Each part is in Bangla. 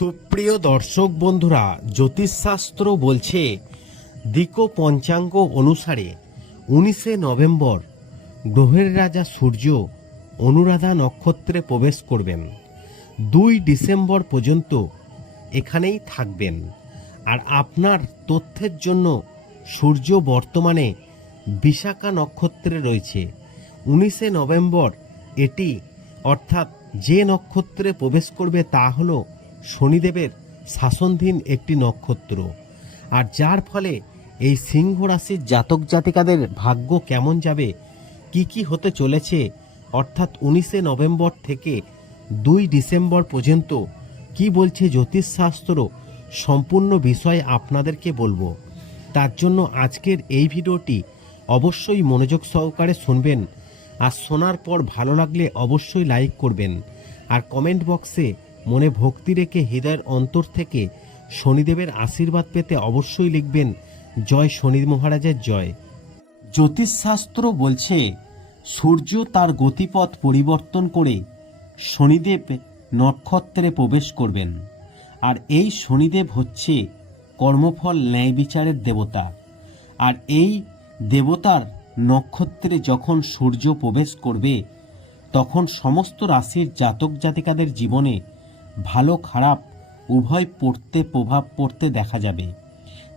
সুপ্রিয় দর্শক বন্ধুরা, জ্যোতিষশাস্ত্র বলছে, দিক পঞ্চাঙ্গ অনুসারে উনিশে নভেম্বর গ্রহের রাজা সূর্য অনুরাধা নক্ষত্রে প্রবেশ করবেন। দুই ডিসেম্বর পর্যন্ত এখানেই থাকবেন। আর আপনার তথ্যের জন্য সূর্য বর্তমানে বিশাখা নক্ষত্রে রয়েছে। উনিশে নভেম্বর এটি, অর্থাৎ যে নক্ষত্রে প্রবেশ করবে তা হল শনিদেবের শাসনধীন একটি নক্ষত্র। আর যার ফলে এই সিংহ রাশির জাতক জাতিকাদের ভাগ্য কেমন যাবে, কি কি হতে চলেছে, অর্থাৎ উনিশে নভেম্বর থেকে দুই ডিসেম্বর পর্যন্ত কি বলছে জ্যোতিষশাস্ত্র, সম্পূর্ণ বিষয় আপনাদেরকে বলব। তার জন্য আজকের এই ভিডিওটি অবশ্যই মনোযোগ সহকারে শুনবেন। আর শোনার পর ভালো লাগলে অবশ্যই লাইক করবেন। আর কমেন্ট বক্সে মনে ভক্তি রেখে হৃদয়ের অন্তর থেকে শনিদেবের আশীর্বাদ পেতে অবশ্যই লিখবেন, জয় শনি মহারাজের জয়। জ্যোতিষশাস্ত্র বলছে, সূর্য তার গতিপথ পরিবর্তন করে শনিদেব নক্ষত্রে প্রবেশ করবেন। আর এই শনিদেব হচ্ছে কর্মফল ন্যায় বিচারের দেবতা। আর এই দেবতার নক্ষত্রে যখন সূর্য প্রবেশ করবে, তখন সমস্ত রাশির জাতক জাতিকাদের জীবনে ভালো খারাপ উভয় পড়তে প্রভাব পড়তে দেখা যাবে।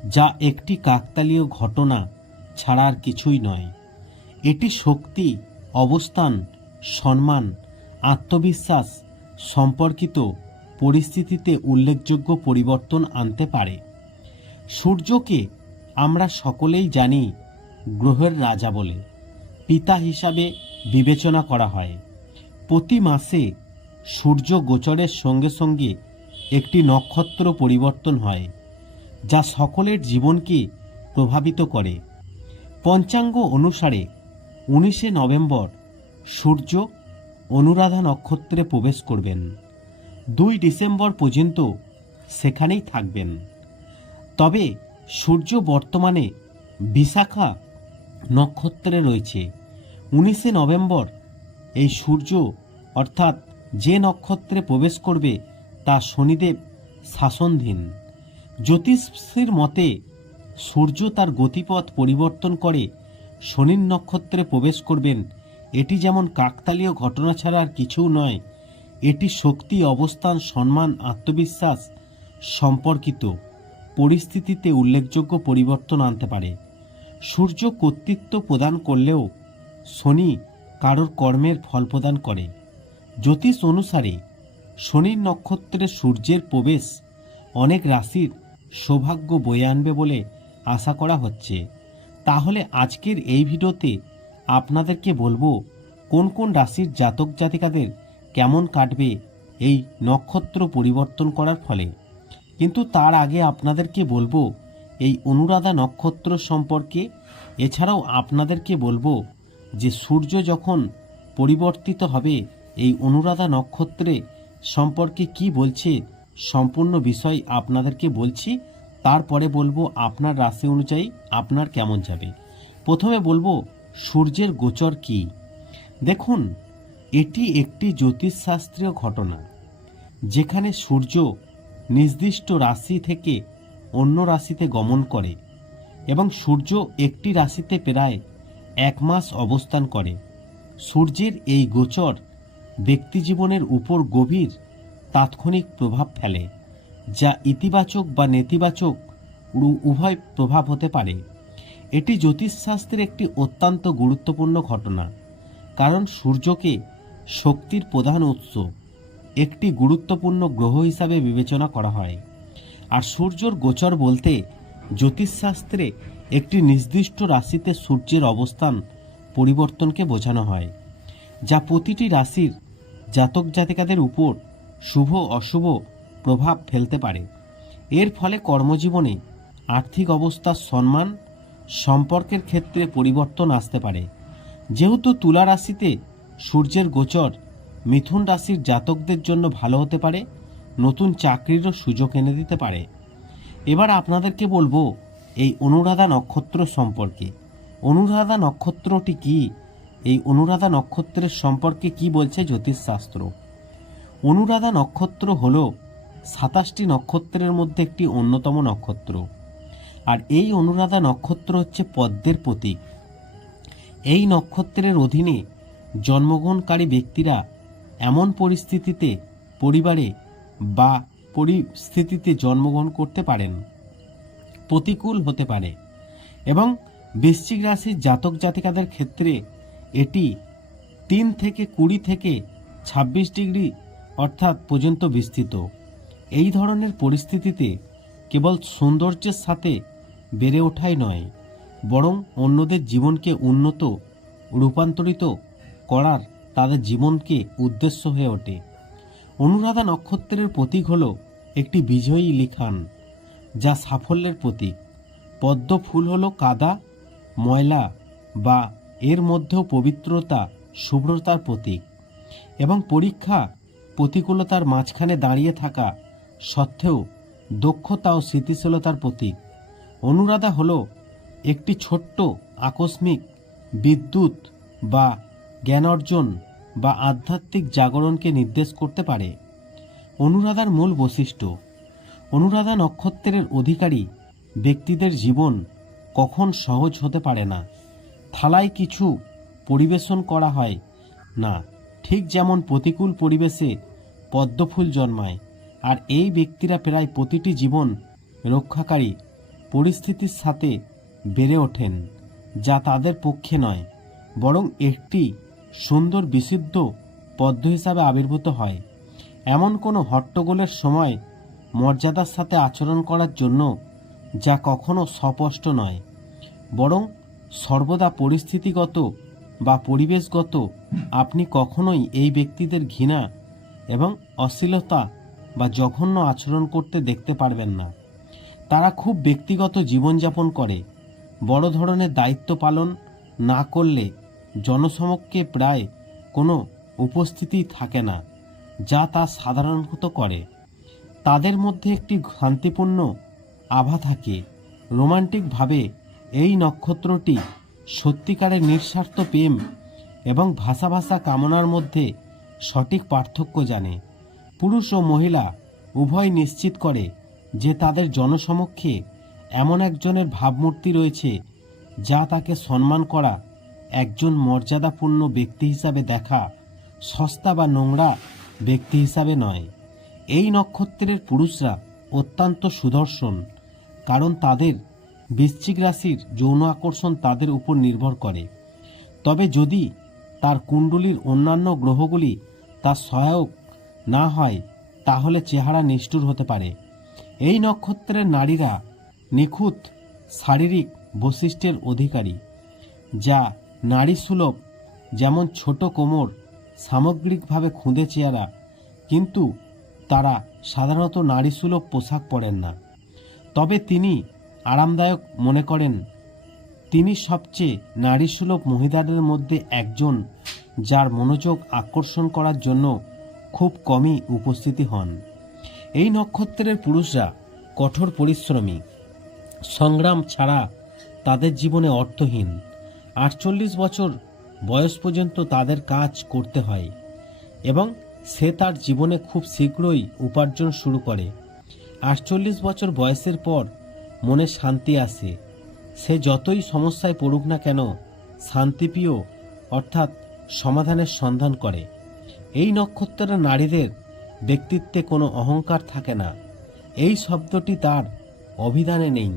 যা একটি কাকতালীয় ঘটনা ছাড়া আর কিছুই নয়। এটি শক্তি, অবস্থান, সম্মান, আত্মবিশ্বাস সম্পর্কিত পরিস্থিতিতে উল্লেখযোগ্য পরিবর্তন আনতে পারে। সূর্যকে আমরা সকলেই জানি গ্রহের রাজা বলে। পিতা হিসাবে বিবেচনা করা হয়। প্রতি মাসে সূর্য গোচরের সঙ্গে সঙ্গে একটি নক্ষত্র পরিবর্তন হয়, যা সকলের জীবনকে প্রভাবিত করে। পঞ্চাঙ্গ অনুসারে উনিশে নভেম্বর সূর্য অনুরাধা নক্ষত্রে প্রবেশ করবেন। দুই ডিসেম্বর পর্যন্ত সেখানেই থাকবেন। তবে সূর্য বর্তমানে বিশাখা নক্ষত্রে রয়েছে। উনিশে নভেম্বর এই সূর্য, অর্থাৎ যে নক্ষত্রে প্রবেশ করবে, তা শনিদেব শাসনধীন জ্যোতিষীর মতে, সূর্য তার গতিপথ পরিবর্তন করে শনির নক্ষত্রে প্রবেশ করবেন। এটি যেমন কাকতালীয় ঘটনা ছাড়া আর কিছু নয়, এটি শক্তি, অবস্থান, সম্মান, আত্মবিশ্বাস সম্পর্কিত পরিস্থিতিতে উল্লেখযোগ্য পরিবর্তন আনতে পারে। সূর্য কর্তৃত্ব প্রদান করলেও শনি কারোর কর্মের ফল প্রদান করে। জ্যোতিষ অনুসারে শনির নক্ষত্রে সূর্যের প্রবেশ অনেক রাশির সৌভাগ্য বয়ে আনবে বলে আশা করা হচ্ছে। তাহলে আজকের এই ভিডিওতে আপনাদেরকে বলব কোন কোন রাশির জাতক জাতিকাদের কেমন কাটবে এই নক্ষত্র পরিবর্তন করার ফলে। কিন্তু তার আগে আপনাদেরকে বলব এই অনুরাধা নক্ষত্র সম্পর্কে। এছাড়াও আপনাদেরকে বলব যে সূর্য যখন পরিবর্তিত হবে এই অনুরাধা নক্ষত্রে সম্পর্কে কি বলছে, সম্পূর্ণ বিষয় আপনাদেরকে বলছি, তারপরে বলব আপনার রাশি অনুযায়ী আপনার কেমন যাবে। প্রথমে বলব সূর্যের গোচর কি। দেখুন, এটি একটি জ্যোতিষশাস্ত্রীয় ঘটনা, যেখানে সূর্য নির্দিষ্ট রাশি থেকে অন্য রাশিতে গমন করে এবং সূর্য একটি রাশিতে প্রায় এক মাস অবস্থান করে। সূর্যের এই গোচর ব্যক্তিজীবনের উপর গভীর তাৎক্ষণিক প্রভাব ফেলে, যা ইতিবাচক বা নেতিবাচক উভয় প্রভাব হতে পারে। এটি জ্যোতিষশাস্ত্রের একটি অত্যন্ত গুরুত্বপূর্ণ ঘটনা, কারণ সূর্যকে শক্তির প্রধান উৎস, একটি গুরুত্বপূর্ণ গ্রহ হিসাবে বিবেচনা করা হয়। আর সূর্যর গোচর বলতে জ্যোতিষশাস্ত্রে একটি নির্দিষ্ট রাশিতে সূর্যের অবস্থান পরিবর্তনকে বোঝানো হয়, যা প্রতিটি রাশির জাতক জাতিকাদের উপর শুভ অশুভ প্রভাব ফেলতে পারে। এর ফলে কর্মজীবনে আর্থিক অবস্থার সম্মান সম্পর্কের ক্ষেত্রে পরিবর্তন আসতে পারে। যেহেতু তুলা রাশিতে সূর্যের গোচর মিথুন রাশির জাতকদের জন্য ভালো হতে পারে, নতুন চাকরিরও সুযোগ এনে দিতে পারে। এবার আপনাদেরকে বলব, এই অনুরাধা নক্ষত্র সম্পর্কে। অনুরাধা নক্ষত্রটি কি? এই অনুরাধা নক্ষত্রের সম্পর্কে কি বলছে জ্যোতিষশাস্ত্র? অনুরাধা নক্ষত্র হল সাতাশটি নক্ষত্রের মধ্যে একটি অন্যতম নক্ষত্র। আর এই অনুরাধা নক্ষত্র হচ্ছে পদ্মের প্রতীক। এই নক্ষত্রের অধীনে জন্মগ্রহণকারী ব্যক্তিরা এমন পরিস্থিতিতে পরিবারে বা পরিস্থিতিতে জন্মগ্রহণ করতে পারেন। প্রতিকূল হতে পারে। এবং বৃশ্চিক রাশির জাতক জাতিকাদের ক্ষেত্রে এটি তিন থেকে কুড়ি থেকে ছাব্বিশ ডিগ্রি অর্থাৎ পর্যন্ত বিস্তৃত। এই ধরনের পরিস্থিতিতে কেবল সৌন্দর্যের সাথে বেড়ে ওঠাই নয়, বরং অন্যদের জীবনকে উন্নত, রূপান্তরিত করার তাদের জীবনকে উদ্দেশ্য হয়ে ওঠে। অনুরাধা নক্ষত্রের প্রতীক হল একটি বিজয়ী লিখান, যা সাফল্যের প্রতীক। পদ্ম ফুল হলো কাদা, ময়লা বা এর মধ্যেও পবিত্রতা, শুভ্রতার প্রতীক এবং পরীক্ষা প্রতিকূলতার মাঝখানে দাঁড়িয়ে থাকা সত্ত্বেও দক্ষতা ও স্থিতিশীলতার প্রতীক। অনুরাধা হলো একটি ছোট্ট আকস্মিক বিদ্যুৎ বা জ্ঞান অর্জন বা আধ্যাত্মিক জাগরণকে নির্দেশ করতে পারে। অনুরাধার মূল বৈশিষ্ট্য, অনুরাধা নক্ষত্রের অধিকারী ব্যক্তিদের জীবন কখন সহজ হতে পারে না। থালায় কিছু পরিবেশন করা হয়। না, ঠিক যেমন প্রতিকূল পরিবেশে পদ্মফুল জন্মায়, আর এই ব্যক্তিরা প্রায় প্রতিটি জীবন রক্ষাকারী পরিস্থিতির সাথে বেড়ে ওঠেন, যা তাদের পক্ষে নয়, বরং একটি সুন্দর বিশুদ্ধ পদ্ম হিসাবে আবির্ভূত হয়। এমন কোনো হট্টগোলের সময় মর্যাদার সাথে আচরণ করার জন্য যা কখনো স্পষ্ট নয়, বরং সর্বদা পরিস্থিতিগত বা পরিবেশগত আপনি কখনোই এই ব্যক্তিদের ঘৃণা এবং অশ্লীলতা বা জঘন্য আচরণ করতে দেখতে পারবেন না। তারা খুব ব্যক্তিগত জীবনযাপন করে, বড় ধরনের দায়িত্ব পালন না করলে জনসমক্ষে প্রায় কোনো উপস্থিতি থাকে না, যা তা সাধারণত করে। তাদের মধ্যে একটি শান্তিপূর্ণ আভা থাকে। রোমান্টিকভাবে এই নক্ষত্রটি সত্যিকারের নিঃস্বার্থ প্রেম এবং ভাষা ভাষা কামনার মধ্যে সঠিক পার্থক্য জানে। পুরুষ ও মহিলা উভয় নিশ্চিত করে যে তাদের জনসমক্ষে এমন একজনের ভাবমূর্তি রয়েছে যা তাকে সম্মান করা একজন মর্যাদাপূর্ণ ব্যক্তি হিসাবে দেখা সস্তা বা নোংরা ব্যক্তি হিসাবে নয়। এই নক্ষত্রের পুরুষরা অত্যন্ত সুদর্শন, কারণ তাদের বৃশ্চিক রাশির যৌন আকর্ষণ তাদের উপর নির্ভর করে। তবে যদি তার কুণ্ডলীর অন্যান্য গ্রহগুলি তার সহায়ক না হয়, তাহলে চেহারা নিষ্ঠুর হতে পারে। এই নক্ষত্রের নারীরা নিখুঁত শারীরিক বৈশিষ্ট্যের অধিকারী, যা নারী সুলভ যেমন ছোট কোমর সামগ্রিকভাবে খুঁদে চেহারা, কিন্তু তারা সাধারণত নারী সুলভ পোশাক পরেন না। তবে তিনি আরামদায়ক মনে করেন, তিনি সবচেয়ে নারীসুলভ মহিলাদের মধ্যে একজন, যার মনোযোগ আকর্ষণ করার জন্য খুব কমই উপস্থিতি হন। এই নক্ষত্রের পুরুষরা কঠোর পরিশ্রমী, সংগ্রাম ছাড়া তাদের জীবনে অর্থহীন। আটচল্লিশ বছর বয়স পর্যন্ত তাদের কাজ করতে হয় এবং সে তার জীবনে খুব শীঘ্রই উপার্জন শুরু করে। আটচল্লিশ বছর বয়সের পর মনে শান্তি আসে সে যতই সমস্যায় পড়ুক না কেন, শান্তিপ্রিয়, অর্থাৎ সমাধানের সন্ধান করে। এই নক্ষত্রের নারীদের ব্যক্তিত্বে কোনো অহংকার থাকে না। এই শব্দটি তার অভিধানে নেই।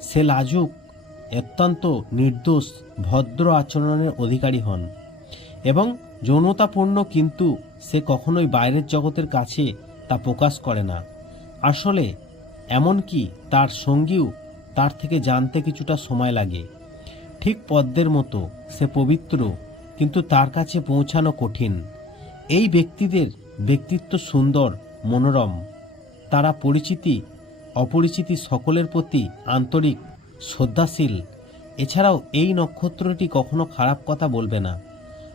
সে লাজুক, অত্যন্ত নির্দোষ, ভদ্র আচরণের অধিকারী হন এবং যৌনতাপূর্ণ কিন্তু সে কখনোই বাইরের জগতের কাছে তা প্রকাশ করে না। আসলে এমনকি তার সঙ্গীও তার থেকে জানতে কিছুটা সময় লাগে। ঠিক পদ্মের মতো, সে পবিত্র, কিন্তু তার কাছে পৌঁছানো কঠিন। এই ব্যক্তিদের ব্যক্তিত্ব সুন্দর, মনোরম। তারা পরিচিতি, অপরিচিতি সকলের প্রতি আন্তরিক, শ্রদ্ধাশীল। এছাড়াও এই নক্ষত্রটি কখনো খারাপ কথা বলবে না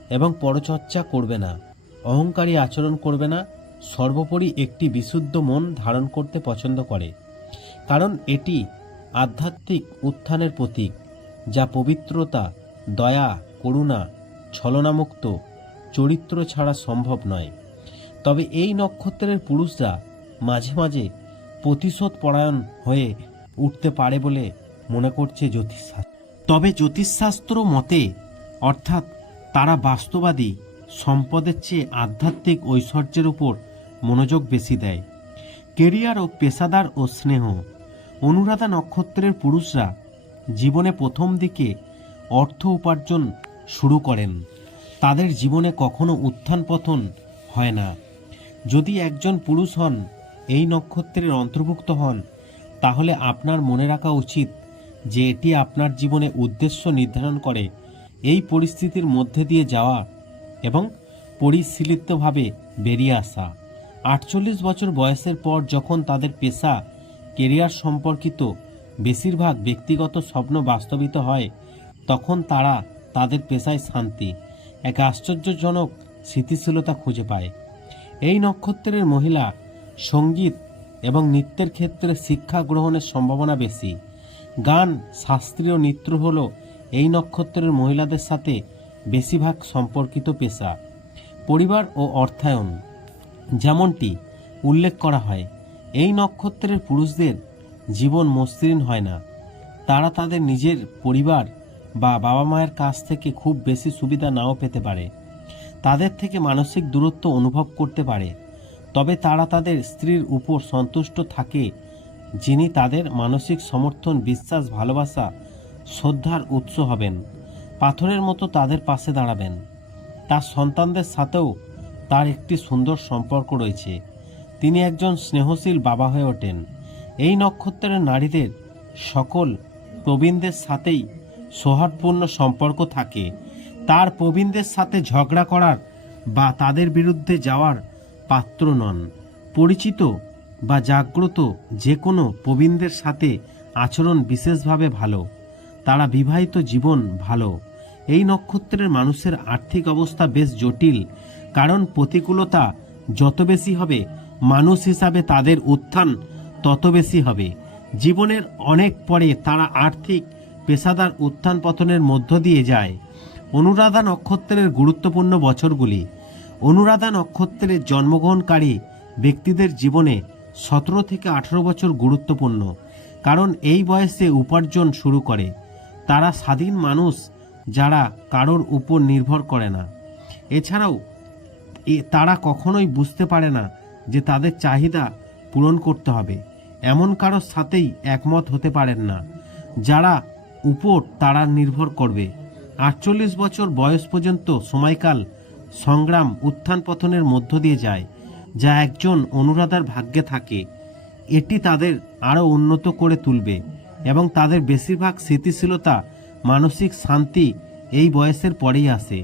এবং পরচর্চা করবে না, অহংকারী আচরণ করবে না সর্বোপরি একটি বিশুদ্ধ মন ধারণ করতে পছন্দ করে, কারণ এটি আধ্যাত্মিক উত্থানের প্রতীক, যা পবিত্রতা, দয়া, করুণা, ছলনামুক্ত, চরিত্র ছাড়া সম্ভব নয়। তবে এই নক্ষত্রের পুরুষরা মাঝে মাঝে প্রতিশোধ পরায়ণ হয়ে উঠতে পারে বলে মনে করছে জ্যোতিষশাস্ত্র। তবে জ্যোতিষশাস্ত্র মতে, অর্থাৎ তারা বাস্তবাদী সম্পদের চেয়ে আধ্যাত্মিক ঐশ্বর্যের উপর মনোযোগ বেশি দেয়। কেরিয়ার ও পেশাদার ও স্নেহ। অনুরাধা নক্ষত্রের পুরুষরা জীবনে প্রথম দিকে অর্থ উপার্জন শুরু করেন। তাদের জীবনে কখনো উত্থান পতন হয় না। যদি একজন পুরুষ হন, এই নক্ষত্রের অন্তর্ভুক্ত হন, তাহলে আপনার মনে রাখা উচিত যে এটি আপনার জীবনে উদ্দেশ্য নির্ধারণ করে। এই পরিস্থিতির মধ্যে দিয়ে যাওয়া এবং পরিশীলিতভাবে বেরিয়ে আসা। আটচল্লিশ বছর বয়সের পর যখন তাদের পেশা, কেরিয়ার সম্পর্কিত বেশিরভাগ ব্যক্তিগত স্বপ্ন বাস্তবিত হয়, তখন তারা তাদের পেশায় শান্তি, এক আশ্চর্যজনক স্থিতিশীলতা খুঁজে পায়। এই নক্ষত্রের মহিলা সংগীত এবং নৃত্যের ক্ষেত্রে শিক্ষা গ্রহণের সম্ভাবনা বেশি। গান, শাস্ত্রীয় নৃত্য হল এই নক্ষত্রের মহিলাদের সাথে বেশিরভাগ সম্পর্কিত পেশা, পরিবার ও অর্থায়ন। যেমনটি উল্লেখ করা হয়, এই নক্ষত্রের পুরুষদের জীবন মসৃণ হয় না। তারা তাদের নিজের পরিবার বা বাবা মায়ের কাছ থেকে খুব বেশি সুবিধা নাও পেতে পারে। তাদের থেকে মানসিক দূরত্ব অনুভব করতে পারে। তবে তারা তাদের স্ত্রীর উপর সন্তুষ্ট থাকে, যিনি তাদের মানসিক সমর্থন, বিশ্বাস, ভালোবাসা, শ্রদ্ধার উৎস হবেন। পাথরের মতো তাদের পাশে দাঁড়াবেন। তার সন্তানদের সাথেও তার একটি সুন্দর সম্পর্ক রয়েছে। তিনি একজন স্নেহশীল বাবা হয়ে ওঠেন। এই নক্ষত্রের নারীদের সকল প্রবীণদের সাথেই সৌহার্দপূর্ণ সম্পর্ক থাকে। তার প্রবীণদের সাথে ঝগড়া করার বা তাদের বিরুদ্ধে যাওয়ার পাত্র নন। পরিচিত বা জাগ্রত যে কোনো প্রবীণদের সাথে আচরণ বিশেষভাবে ভালো। তারা বিবাহিত জীবন ভালো। এই নক্ষত্রের মানুষের আর্থিক অবস্থা বেশ জটিল, কারণ প্রতিকূলতা যত বেশি হবে, মানুষ হিসাবে তাদের উত্থান তত বেশি হবে। জীবনের অনেক পরে তারা আর্থিক পেশাদার উত্থান পতনের মধ্য দিয়ে যায়। অনুরাধা নক্ষত্রের গুরুত্বপূর্ণ বছরগুলি। অনুরাধা নক্ষত্রের জন্মগ্রহণকারী ব্যক্তিদের জীবনে সতেরো থেকে আঠেরো বছর গুরুত্বপূর্ণ, কারণ এই বয়সে উপার্জন শুরু করে। তারা স্বাধীন মানুষ যারা কারোর উপর নির্ভর করে না। এছাড়াও, এ- তারা কখনোই বুঝতে পারে না যে তাদের চাহিদা পূরণ করতে হবে। এমন কারোর সাথেই একমত হতে পারেন না, যারা উপর তারা নির্ভর করবে। আটচল্লিশ বছর বয়স পর্যন্ত সময়কাল সংগ্রাম উত্থান পতনের মধ্য দিয়ে যায়, যা একজন অনুরাধার ভাগ্যে থাকে। এটি তাদের আরও উন্নত করে তুলবে এবং তাদের বেশিরভাগ স্থিতিশীলতা মানসিক শান্তি এই বয়সের পরেই আসে।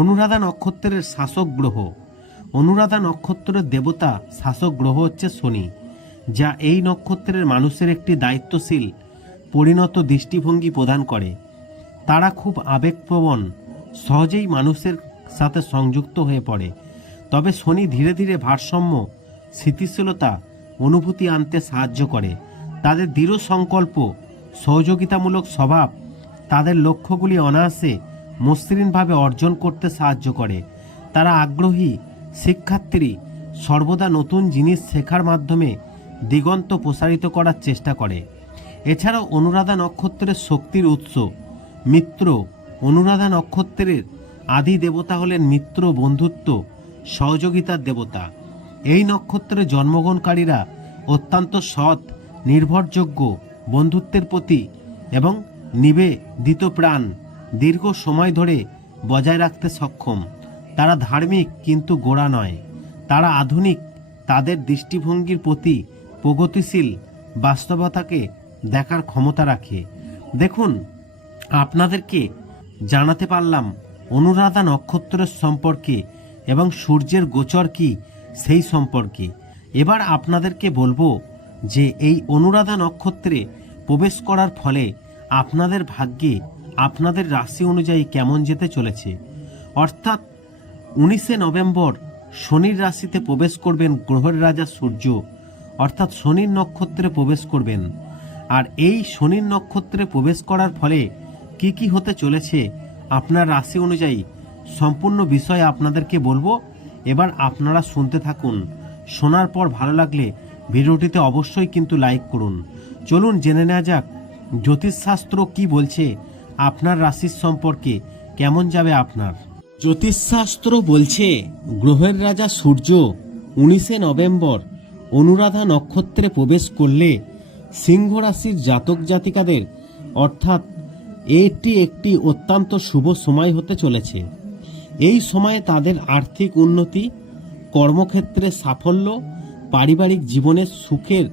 অনুরাধা নক্ষত্রের শাসক গ্রহ। অনুরাধা নক্ষত্রের দেবতা শাসক গ্রহ হচ্ছে শনি, যা এই নক্ষত্রের মানুষের একটি দায়িত্বশীল, পরিণত দৃষ্টিভঙ্গি প্রদান করে। তারা খুব আবেগপ্রবণ, সহজেই মানুষের সাথে সংযুক্ত হয়ে পড়ে। তবে শনি ধীরে ধীরে ভারসাম্য, স্থিতিশীলতা, অনুভূতি আনতে সাহায্য করে। তাদের দৃঢ় সংকল্প, সহযোগিতামূলক স্বভাব তাদের লক্ষ্যগুলি অনায়াসে মসৃণভাবে অর্জন করতে সাহায্য করে। তারা আগ্রহী শিক্ষার্থী সর্বদা নতুন জিনিস শেখার মাধ্যমে দিগন্ত প্রসারিত করার চেষ্টা করে। এছাড়াও অনুরাধা নক্ষত্রের শক্তির উৎস। মিত্র অনুরাধা নক্ষত্রের আদি দেবতা হলেন মিত্র বন্ধুত্ব সহযোগিতার দেবতা। এই নক্ষত্রে জন্মগ্রহণকারীরা অত্যন্ত সৎ, নির্ভরযোগ্য বন্ধুত্বের প্রতি এবং নিবেদিত প্রাণ। দীর্ঘ সময় ধরে বজায় রাখতে সক্ষম। তারা ধার্মিক কিন্তু গোড়া নয়। তারা আধুনিক। তাদের দৃষ্টিভঙ্গির প্রতি প্রগতিশীল বাস্তবতাকে দেখার ক্ষমতা রাখে। দেখুন, আপনাদেরকে জানাতে পারলাম অনুরাধা নক্ষত্রের সম্পর্কে এবং সূর্যের গোচর কি সেই সম্পর্কে। এবার আপনাদেরকে বলব যে এই অনুরাধা নক্ষত্রে প্রবেশ করার ফলে আপনাদের ভাগ্যে আপনাদের রাশি অনুযায়ী কেমন যেতে চলেছে? অর্থাৎ উনিশে নভেম্বর শনির রাশিতে প্রবেশ করবেন গ্রহের রাজা সূর্য। অর্থাৎ শনির নক্ষত্রে প্রবেশ করবেন। আর এই শনির নক্ষত্রে প্রবেশ করার ফলে কি কি হতে চলেছে আপনার রাশি অনুযায়ী সম্পূর্ণ বিষয় আপনাদেরকে বলব। এবার আপনারা শুনতে থাকুন। শোনার পর ভালো লাগলে ভিডিওটিতে অবশ্যই কিন্তু লাইক করুন। চলুন জেনে নেওয়া যাক জ্যোতিষশাস্ত্র কি বলছে? আপনার রাশির সম্পর্কে কেমন যাবে আপনার? জ্যোতিষশাস্ত্র বলছে, গ্রহের রাজা সূর্য উনিশে নভেম্বর অনুরাধা নক্ষত্রে প্রবেশ করলে সিংহ রাশির জাতক জাতিকাদের, অর্থাৎ এটি একটি অত্যন্ত শুভ সময় হতে চলেছে। এই সময়ে তাদের আর্থিক উন্নতি, কর্মক্ষেত্রে সাফল্য, পারিবারিক জীবনে সুখের,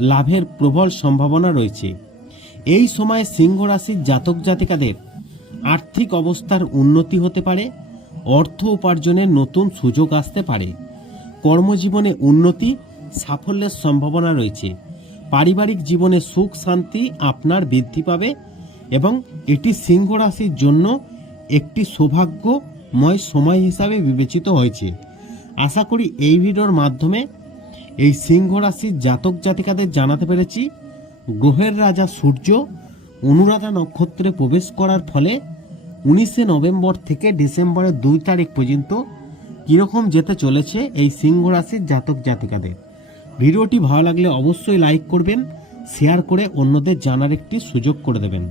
লাভের প্রবল সম্ভাবনা রয়েছে। এই সময়ে সিংহ রাশির জাতক জাতিকাদের আর্থিক অবস্থার উন্নতি হতে পারে, অর্থ উপার্জনের নতুন সুযোগ আসতে পারে, কর্মজীবনে উন্নতি, সাফল্যের সম্ভাবনা রয়েছে, পারিবারিক জীবনে সুখ শান্তি আপনার বৃদ্ধি পাবে এবং এটি সিংহ রাশির জন্য একটি সৌভাগ্যময় সময় হিসাবে বিবেচিত হয়েছে। আশা করি এই ভিডিওর মাধ্যমে এই সিংহ রাশির জাতক জাতিকাদের জানাতে পেরেছি। গ্রহের রাজা সূর্য অনুরাধা নক্ষত্রে প্রবেশ করার ফলে উনিশে নভেম্বর থেকে ডিসেম্বরের দুই তারিখ পর্যন্ত কীরকম যেতে চলেছে এই সিংহ রাশির জাতক জাতিকাদের। ভিডিওটি ভালো লাগলে অবশ্যই লাইক করবেন, শেয়ার করে অন্যদের জানার একটি সুযোগ করে দেবেন।